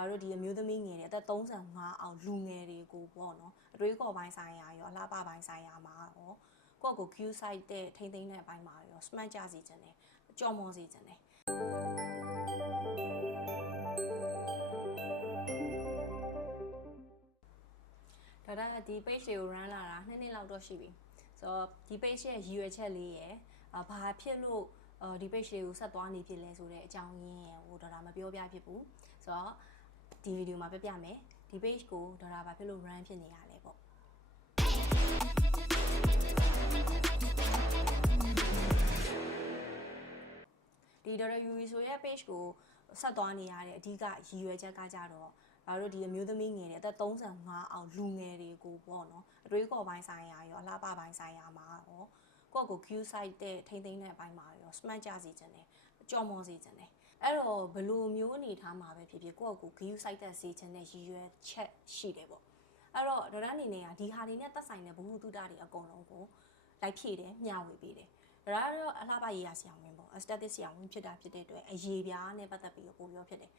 ဒါတို့ဒီအမျိုးသမီးငယ်တွေအသက်35အောင်လူငယ်တွေကိုပေါ့နော်အတွေးခေါ်ပိုင်းဆိုင်ရာရောအလားပါပိုင်းဆိုင်ရာမှာရောကိုယ့်ကို queue site တဲ့ထိမ့်သိမ်းတဲ့အပိုင်းမှာရော smart ကြစီခြင်းတယ်ကြော်မောစီခြင်းတယ်ဒါဒါဒီ page တွေကို run လာတာနှစ်နှစ်လောက်တော့ရှိပြီဆိုတော့ဒီ page ရဲ့ရည်ရွယ်ချက်လေးရယ်အာဘာဖြစ်လို့အာဒီ page တွေကိုဆက်သွားနေဖြစ်လဲဆိုတဲ့အကြောင်းရင်းရယ်ဟိုဒေါ်လာမပြောပြဖြစ်ဘူးဆိုတော့ ဒီဗီဒီယိုမှာပြပြမယ်ဒီ page ကိုဒေါ်လာဘာဖြစ်လို့ run ဖြစ်နေရလဲပေါ့ဒီဒေါ်လာ UV ဆိုရဲ့ page ကိုဆက်သွားနေရတဲ့အဓိကရည်ရွယ်ချက်ကကြတော့ဒါတို့ဒီအမျိုးသမီးငယ်တွေအသက်35အောင်လူငယ်တွေကိုပေါ့နော်အတွေးခေါ်ပိုင်းဆိုင်ရာရောအလားပါပိုင်းဆိုင်ရာမှာရောကိုယ့်ကို queue site တဲ့ထိမ့်သိမ်းတဲ့အပိုင်းမှာရော smart ကြစီခြင်းတယ် ကြော်မောစီခြင်းတယ်အဲ့တော့ဘယ်လိုမျိုးအနေထားမှာပဲဖြစ်ဖြစ်ကိုယ့်ကို queue site တဲ့စီခြင်းတဲ့ရည်ရွယ်ချက်ရှိတယ်ပေါ့အဲ့တော့ဒေါ်လာအနေနဲ့ကဒီဟာတွေနဲ့သက်ဆိုင်တဲ့ဘ ഹു တုတတွေအကုန်လုံးကိုလိုက်ဖြည့်တယ်မျှဝေပေးတယ်ဒါကတော့အလားပါရေးရဆရာဝန်ပေါ့ aesthetic ဆရာဝန်ဖြစ်တာဖြစ်တဲ့အတွက်အရေးပြားနဲ့ပတ်သက်ပြီးတော့ပိုပြောဖြစ်တယ်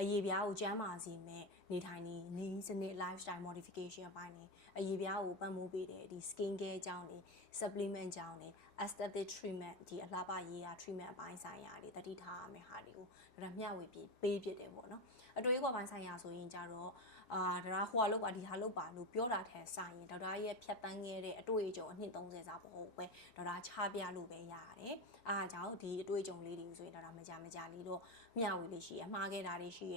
အရေးပြားကိုကျန်းမာစေမဲ့နေထိုင်နေနေစနစ် lifestyle modification အပိုင်းနေအရေးပြားကိုပံ့ပိုးပေးတယ်ဒီ skin care အကြောင်းနေ supplement အကြောင်းနေ aesthetic treatment ဒီအလှပရေးရာ treatment အပိုင်းဆိုင်ရာတွေတတိထားရမယ့်ဟာတွေကိုဒါမျှဝေပြီးပေးဖြစ်တယ်ပေါ့နော်အတွေးခေါ်ပိုင်းဆိုင်ရာဆိုရင်ကြတော့အာဒါဟိုဟာလောက်ပါဒီဟာလောက်ပါလို့ပြောတာထဲဆိုင်ရင်ဒေါက်တာရဲ့ဖြတ်တန်းခဲ့တဲ့အတွေ့အကြုံအနှစ်30စာပေါ့ပဲဒေါက်တာချပြလို့ပဲရတယ်အားကြောင့်ဒီအတွေ့အကြုံလေးတွေကိုဆိုရင်ဒေါက်တာမကြမကြလေးတော့မျှဝေလေးရှိရမှားခဲ့တာတွေရှိရ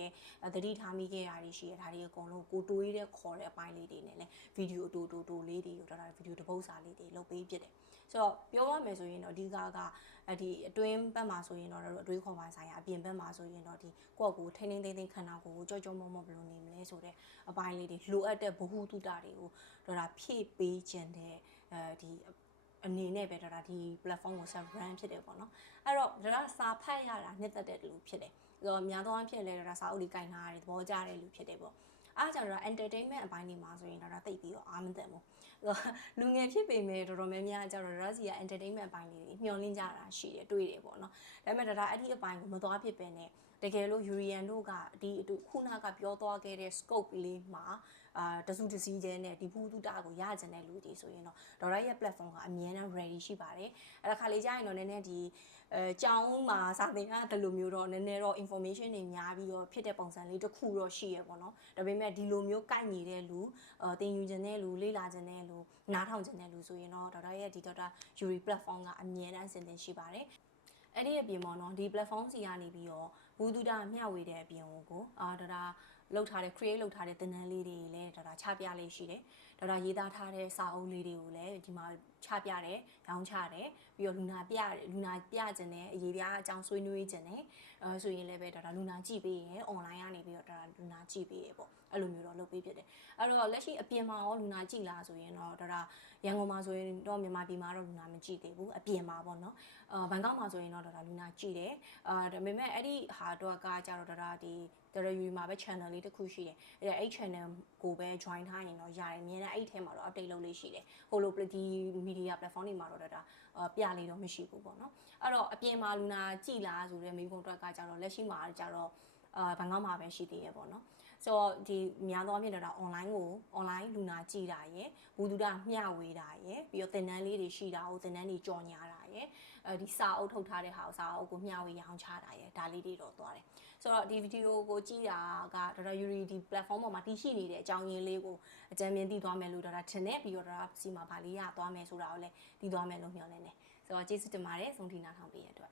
သတိထားမိခဲ့တာတွေရှိရဒါတွေအကုန်လုံးကိုတွေးတဲ့ခေါ်တဲ့အပိုင်းလေးတွေနဲ့လည်းဗီဒီယိုတူတူတူလေးတွေကိုဒေါက်တာဗီဒီယိုတစ်ပုတ်စာလေးတွေလုပ်ပေးဖြစ်တယ်ဆိုတော့ပြောရမယ်ဆိုရင်တော့အဓိကကဒီအတွင်းဘက်မှာဆိုရင်တော့အတွေးခေါ်ပိုင်းဆိုင်ရာအပြင်ဘက်မှာဆိုရင်တော့ဒီကိုယ့်ကိုထိန်းထိန်းသိမ်းသိမ်းခန္ဓာကိုယ်ကိုကြောကြောမောမောဘယ်လိုနေမလဲဆိုတဲ့အပိုင်းလေးတွေလိုအပ်တဲ့ဘ ഹു တုတတွေကိုဒေါက်တာဖြည့်ပေးခြင်းတဲ့အဲဒီ အနေနဲ့ပဲဒါဒါဒီ platform ကို serve brand ဖြစ်တယ်ပေါ့နော်အဲ့တော့ဒါကစာဖတ်ရတာနှစ်သက်တဲ့လူဖြစ်တယ်အဲ့တော့များသောအားဖြင့်လည်းဒါစာအုပ်လေးကင်ထားရတယ်သဘောကျတဲ့လူဖြစ်တယ်ပေါ့အားကြောင့်တော့ entertainment အပိုင်းတွေမှာဆိုရင်တော့တိတ်ပြီးတော့အားမသင့်ဘူးအဲ့တော့လူငယ်ဖြစ်ပေမဲ့တော်တော်များများကျတော့ဒါစီက entertainment အပိုင်းလေးတွေမျှော်လင့်ကြတာရှိတယ်တွေ့တယ်ပေါ့နော်ဒါပေမဲ့ဒါဒါအဲ့ဒီအပိုင်းကိုမသွားဖြစ်ပဲနဲ့တကယ်လို့ Urian တို့ကဒီအတူခုနကပြောသွားခဲ့တဲ့ scope လေးမှာ အာတစုတစည်းချင်းနဲ့ဒီဖူးတုတာကိုရကြတဲ့လူတွေဆိုရင်တော့ဒေါ်ရရဲ့ platform ကအမြဲတမ်း ready ရှိပါတယ်အဲ့ဒါခါလေးကြာရင်တော့နည်းနည်းဒီအဲကြောင်းမှာစာသင်ရတယ်လို့မျိုးတော့နည်းနည်းတော့ information တွေများပြီးတော့ဖြစ်တဲ့ပုံစံလေးတစ်ခုတော့ရှိရပေါ့နော်ဒါပေမဲ့ဒီလိုမျိုးကိုက်ညီတဲ့လူအဲတင်ယူခြင်းတဲ့လူလေ့လာခြင်းတဲ့လူနားထောင်ခြင်းတဲ့လူဆိုရင်တော့ဒေါ်ရရဲ့ဒီဒေါက်တာ Yuri platform ကအမြဲတမ်းအဆင်သင့်ရှိပါတယ်အဲ့ဒီအပြင်ပေါ့နော်ဒီ platform စီကနေပြီးတော့ဘူးတူတာမျှဝေတဲ့အပြင်ကိုအာဒါဒါ လောက်ထားတဲ့ create လောက်ထားတဲ့သင်တန်းလေးတွေလည်းဒါဒါချပြလေးရှိတယ်ဒါဒါရေးသားထားတဲ့စာအုပ်လေးတွေကိုလည်းဒီမှာချပြတယ်ရောင်းချတယ်ပြီးတော့လူနာပြတယ်လူနာပြခြင်းနဲ့အရေးပြားအကြောင်းဆွေးနွေးခြင်းနဲ့အဲဆိုရင်လည်းပဲဒါဒါလူနာကြည့်ပေးရင် online ကနေပြီးတော့ဒါဒါလူနာကြည့်ပေးရပေါ့အဲ့လိုမျိုးတော့လုပ်ပေးဖြစ်တယ်အဲ့တော့လက်ရှိအပြင်မှာရောလူနာကြည့်လားဆိုရင်တော့ဒါဒါရန်ကုန်မှာဆိုရင်တော့မြန်မာပြည်မှာတော့လူနာမကြည့်သေးဘူးအပြင်မှာပေါ့နော်အာဘန်ကောက်မှာဆိုရင်တော့ဒါဒါလူနာကြည့်တယ်အာဒါပေမဲ့အဲ့ဒီဟာတော့ကကြတော့ဒါဒါဒီ Delivery မှာပဲ channel လေးတစ်ခုရှိတယ်။အဲ့ဒါအဲ့ channel ကိုပဲ join ထားရင်တော့ရတယ်။အများနဲ့အဲ့ထဲမှာတော့ update လုပ်လေးရှိတယ်။ဟိုလိုဒီ media platform တွေမှာတော့ဒါပြလေးတော့မရှိဘူးပေါ့နော်။အဲ့တော့အပြင်မှာလူနာကြည်လားဆိုတဲ့မိကုံတွက်ကကြတော့လက်ရှိမှာကြတော့ အာဘန်ကောက်မှာပဲရှိသေးရပေါ့နော်ဆိုတော့ဒီများသောအားဖြင့်တော့ online ကို online လူနာကြည့်တာရယ်ဘူဒုဒမျှဝေတာရယ်ပြီးတော့သင်တန်းလေးတွေရှိတာကိုသင်တန်းတွေကြော်ညာတာရယ်အဲဒီစာအုပ်ထုတ်ထားတဲ့ဟာကိုစာအုပ်ကိုမျှဝေရောင်းချတာရယ်ဒါလေးတွေတော့သွားတယ်ဆိုတော့ဒီဗီဒီယိုကိုကြည့်တာကဒေါက်တာ Yuri ဒီ platform ပေါ်မှာတည်ရှိနေတဲ့အကြောင်းရင်းလေးကိုအကြံဉာဏ်သိသွားမယ်လို့ဒေါက်တာထင်တယ်ပြီးတော့ဒေါက်တာစီမှာဗာလေးရသွားမယ်ဆိုတာကိုလည်းသိသွားမယ်လို့မျှော်လင့်တယ်ဆိုတော့ကျေးဇူးတင်ပါတယ်ဆုံးထိနားထောင်ပေးရတဲ့အတွက်